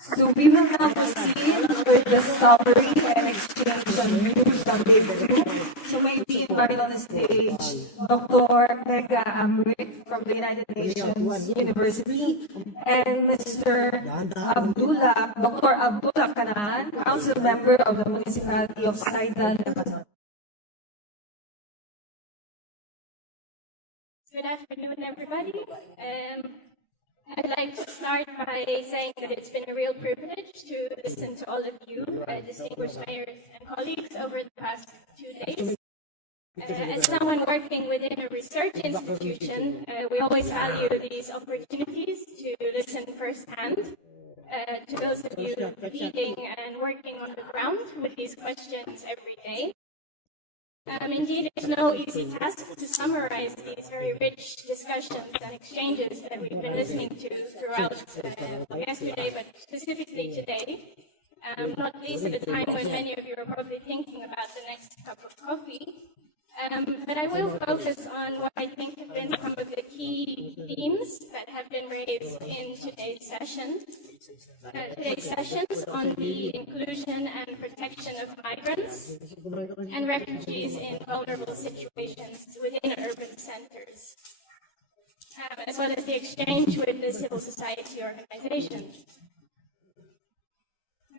So we will now proceed with the summary and exchange on views on day 2. So may we invite on the stage Dr. Pega Amrit from the United Nations University and Mr. Dr. Abdullah Kanaan, Council Member of the Municipality of Saidan, Lebanon. Good afternoon, everybody. I'd like to start by saying that it's been a real privilege to listen to all of you, distinguished mayors and colleagues, over the past 2 days. As someone working within a research institution, we always value these opportunities to listen firsthand to those of you leading and working on the ground with these questions every day. Indeed, it's no easy task to summarize these very rich discussions and exchanges that we've been listening to throughout yesterday, but specifically today, not least at a time when many of you are probably thinking about the next cup of coffee. But I will focus on what I think have been some of the key themes that have been raised in today's sessions on the inclusion and protection of migrants and refugees in vulnerable situations within urban centers, as well as the exchange with the civil society organizations.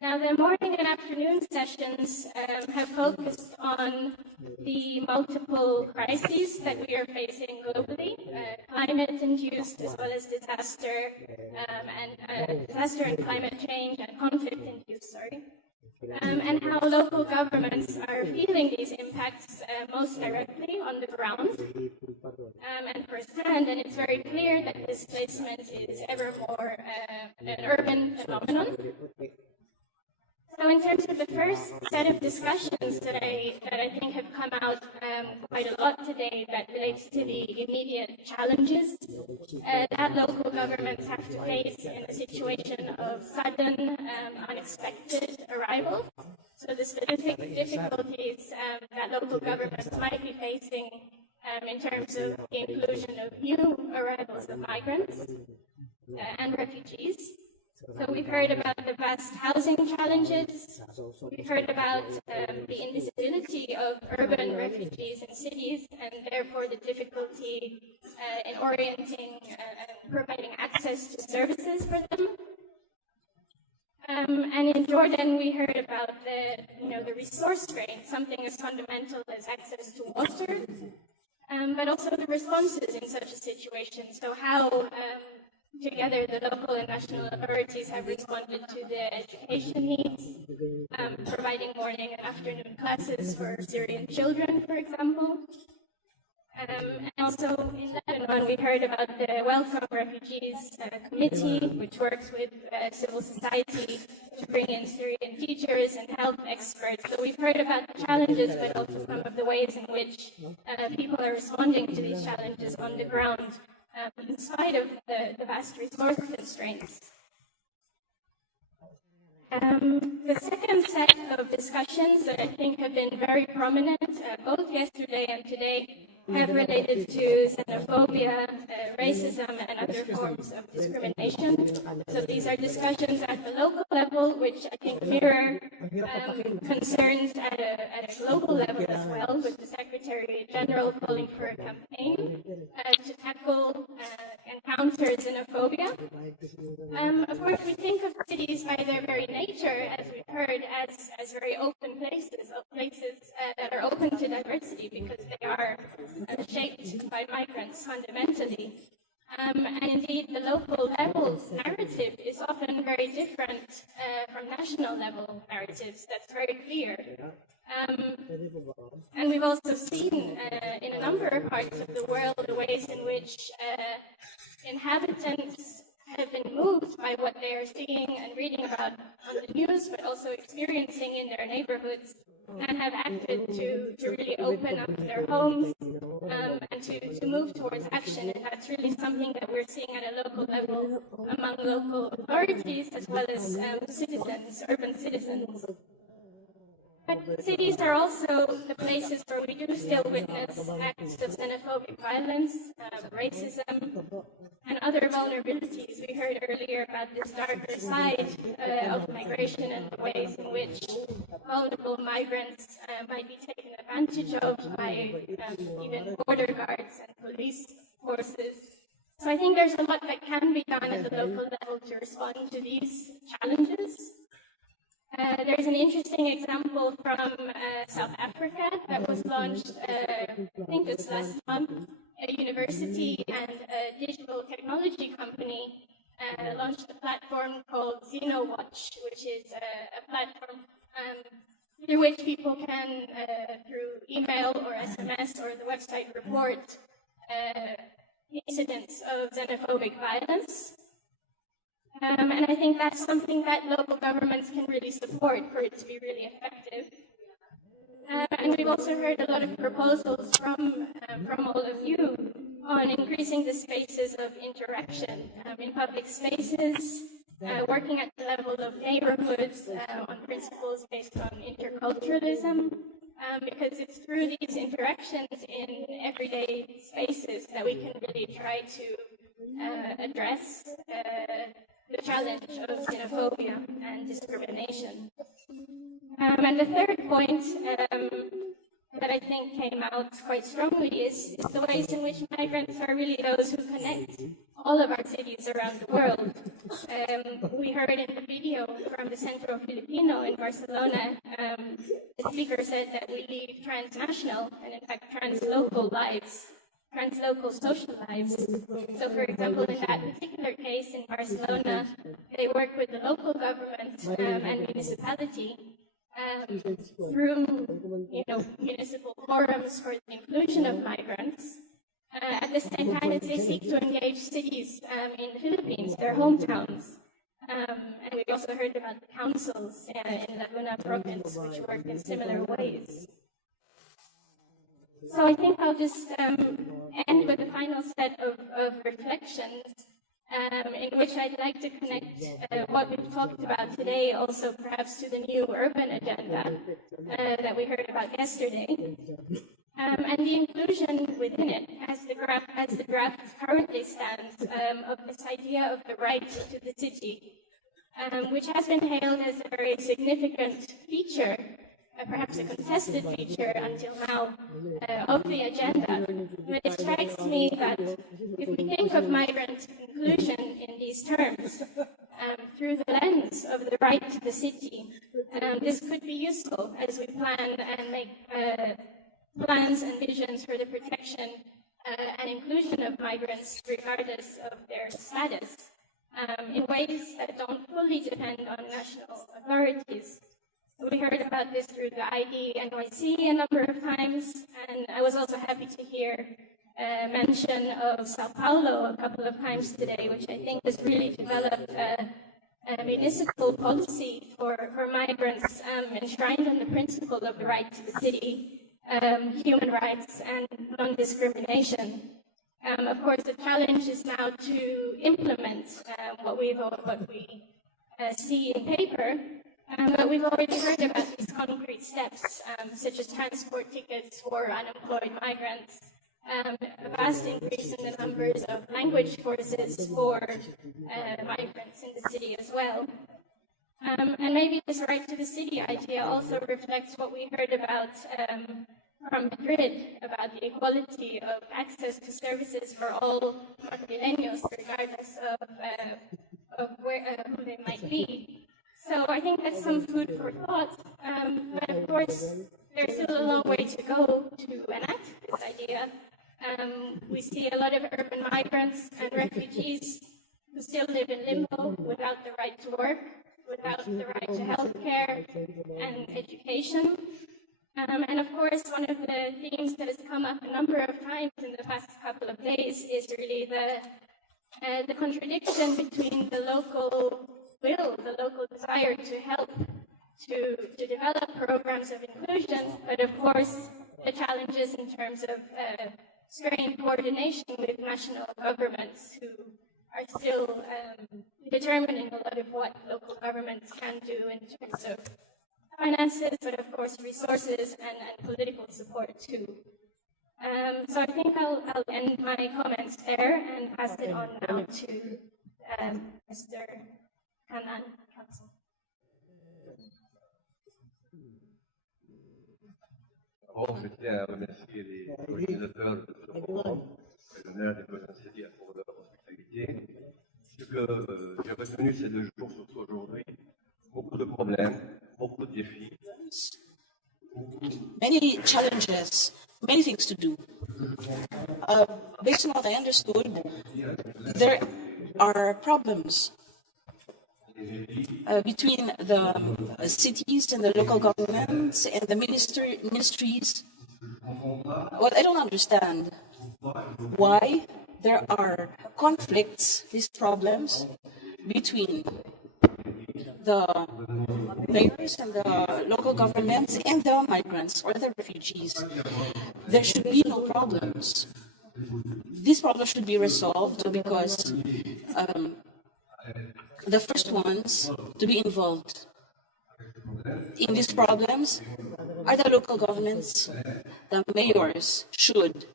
Now, the morning and afternoon sessions have focused on the multiple crises that we are facing globally, climate-induced as well as disaster and climate change and conflict-induced, and how local governments are feeling these impacts most directly on the ground and firsthand, and it's very clear that displacement is ever more an urban phenomenon. So in terms of the first set of discussions that I think have come out quite a lot today that relates to the immediate challenges that local governments have to face in a situation of sudden, unexpected arrival. So the specific difficulties that local governments might be facing in terms of the inclusion of new arrivals of migrants and refugees. So we've heard about the vast housing challenges, we've heard about the invisibility of urban refugees in cities and therefore the difficulty in orienting and providing access to services for them. And in Jordan we heard about the resource strain, something as fundamental as access to water, but also the responses in such a situation. So how together, the local and national authorities have responded to the education needs, providing morning and afternoon classes for Syrian children, for example. And also in Lebanon, we heard about the Welcome Refugees Committee, which works with civil society to bring in Syrian teachers and health experts. So we've heard about the challenges, but also some of the ways in which people are responding to these challenges on the ground, in spite of the vast resource constraints. The second set of discussions that I think have been very prominent, both yesterday and today, have related to xenophobia, racism, and other forms of discrimination. So these are discussions at the local level, which I think mirror concerns at a global level as well, with the Secretary General calling for a campaign to tackle and counter xenophobia. Of course, we think of cities by their very nature, as we've heard, as very open places, that are open to diversity because they are shaped by migrants fundamentally. And indeed, the local level narrative is often very different from national level narratives. That's very clear. And we've also seen in a number of parts of the world the ways in which inhabitants have been moved by what they are seeing and reading about on the news, but also experiencing in their neighborhoods, and have acted to really open up their homes and to move towards action. And that's really something that we're seeing at a local level among local authorities as well as citizens, urban citizens. But cities are also the places where we do still witness acts of xenophobic violence, racism, and other vulnerabilities. We heard earlier about this darker side of migration and the ways in which vulnerable migrants might be taken advantage of by even border guards and police forces. So I think there's a lot that can be done at the local level to respond to these challenges. There's an interesting example from South Africa that was launched, I think it was last month. A university and a digital technology company launched a platform called XenoWatch, which is a platform through which people can, through email or SMS or the website, report incidents of xenophobic violence. And I think that's something that local governments can really support for it to be really effective. And we've also heard a lot of proposals from all of you on increasing the spaces of interaction in public spaces, working at the level of neighborhoods on principles based on interculturalism, because it's through these interactions in everyday spaces that we can really try to address the challenge of xenophobia and discrimination. And the third point that I think came out quite strongly is the ways in which migrants are really those who connect all of our cities around the world. We heard in the video from the Centro Filipino in Barcelona, the speaker said that we lead transnational and in fact translocal lives, translocal social lives. So for example, in that particular case in Barcelona, they work with the local government and municipality through municipal forums for the inclusion of migrants. At the same time as they seek to engage cities in the Philippines, their hometowns. And we also heard about the councils in Laguna province, which work in similar ways. So I think I'll just end with a final set of reflections in which I'd like to connect what we've talked about today also perhaps to the new urban agenda that we heard about yesterday. And the inclusion within it, as the draft currently stands, of this idea of the right to the city, which has been hailed as a very significant feature, perhaps a contested feature until now, of the agenda. But it strikes me that if we think of migrant inclusion in these terms, through the lens of the right to the city, this could be useful as we plan and make plans and visions for the protection and inclusion of migrants regardless of their status, in ways that don't fully depend on national authorities. We heard about this through the ID NYC a number of times, and I was also happy to hear mention of Sao Paulo a couple of times today, which I think has really developed a municipal policy for migrants enshrined in the principle of the right to the city, human rights, and non-discrimination. Of course, the challenge is now to implement what we see in paper, but we've already heard about these concrete steps, such as transport tickets for unemployed migrants, a vast increase in the numbers of language courses for migrants in the city as well. And maybe this right to the city idea also reflects what we heard about from Madrid, about the equality of access to services for all Madrileños, regardless of where who they might be. So I think that's some food for thought, but of course there's still a long way to go to enact this idea. We see a lot of urban migrants and refugees who still live in limbo without the right to work, without the right to healthcare and education. And of course, one of the themes that has come up a number of times in the past couple of days is really the contradiction between the local will, the local desire to help to develop programs of inclusion, but of course the challenges in terms of strained coordination with national governments who are still determining a lot of what local governments can do in terms of finances, but of course resources and political support too. So I think I'll end my comments there and pass it on now to Mr. Kanan Council. D'abord, je tiens à remercier les organisateurs de ce forum, le maire des potentialités pour leur hospitalité. Ce que j'ai retenu ces 2 jours, surtout aujourd'hui, beaucoup de problèmes, beaucoup de défis. Many challenges, many things to do. Based on what I understood, there are problems between the cities and the local governments and the ministries. What I don't understand, why there are conflicts, these problems, between the mayors and the local governments and the migrants or the refugees. There should be no problems. These problems should be resolved because the first ones to be involved in these problems are the local governments. The mayors should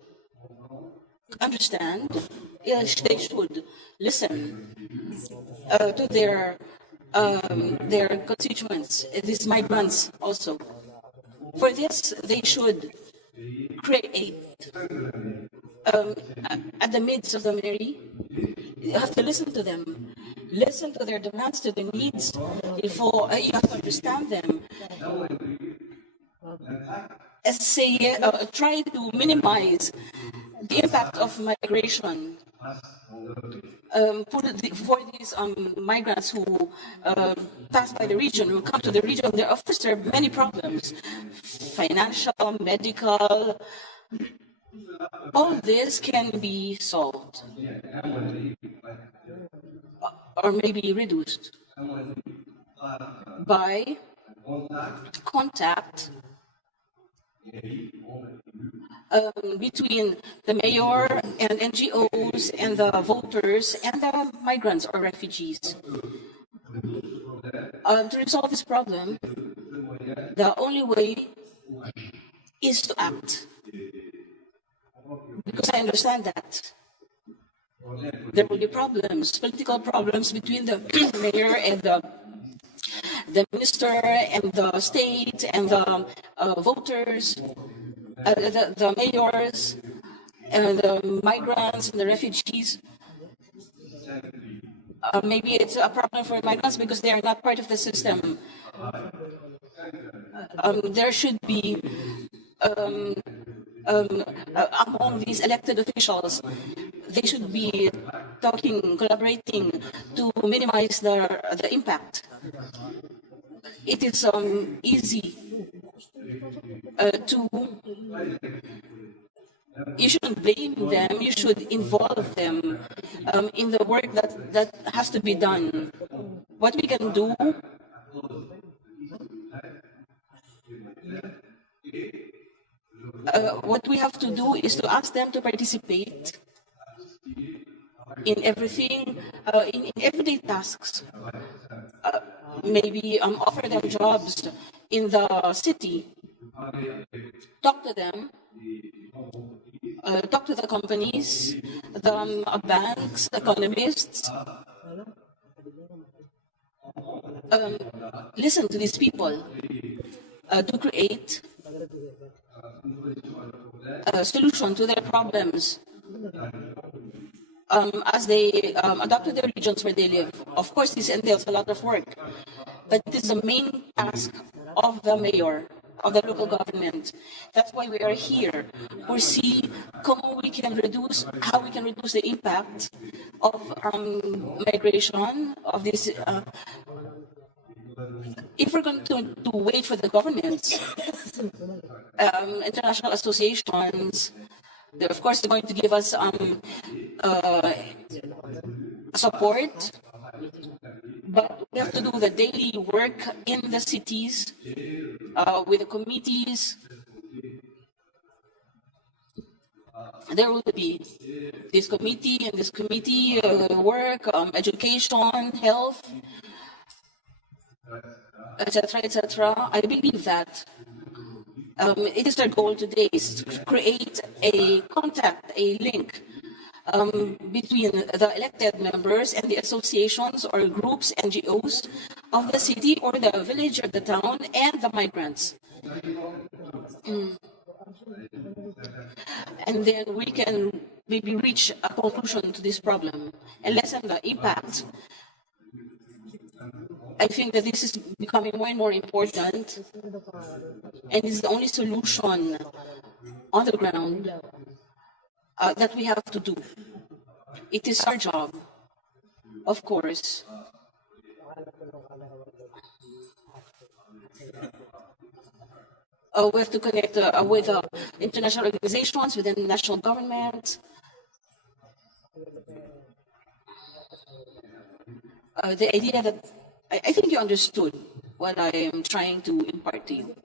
understand, they should listen to their constituents, these migrants also. For this, they should create, at the midst of the mayory, you have to listen to them, listen to their demands, to their needs, before you have to understand them. Try to minimize the impact of migration for these migrants who pass by the region, who come to the region. Of course, there are many problems, financial, medical. All this can be solved or maybe reduced by contact between the mayor and NGOs and the voters and the migrants or refugees. To resolve this problem, the only way is to act. Because I understand that there will be problems, political problems between the mayor and the minister and the state and the voters, the mayors and the migrants and the refugees. Maybe it's a problem for migrants because they are not part of the system. There should be among these elected officials, they should be talking, collaborating to minimize the impact. It is easy you shouldn't blame them, you should involve them in the work that has to be done. What we can do what we have to do is to ask them to participate in everything, in everyday tasks. Maybe offer them jobs in the city. Talk to them. Talk to the companies, the banks, economists. Listen to these people to create a solution to their problems as they adapt to the regions where they live. Of course, this entails a lot of work, but it is the main task of the mayor, of the local government. That's why we are here, to see how we can reduce the impact of migration, of this. If we're going to wait for the governments, international associations, of course they're going to give us support, but we have to do the daily work in the cities with the committees. There will be this committee and this committee work, education, health. etc., etc. I believe that it is our goal today is to create a contact, a link between the elected members and the associations or groups, NGOs of the city or the village or the town and the migrants. And then we can maybe reach a conclusion to this problem and lessen the impact. I think that this is becoming more and more important, and is the only solution on the ground that we have to do. It is our job, of course. We have to connect with international organizations, within the national government. The idea that I think you understood what I am trying to impart to you.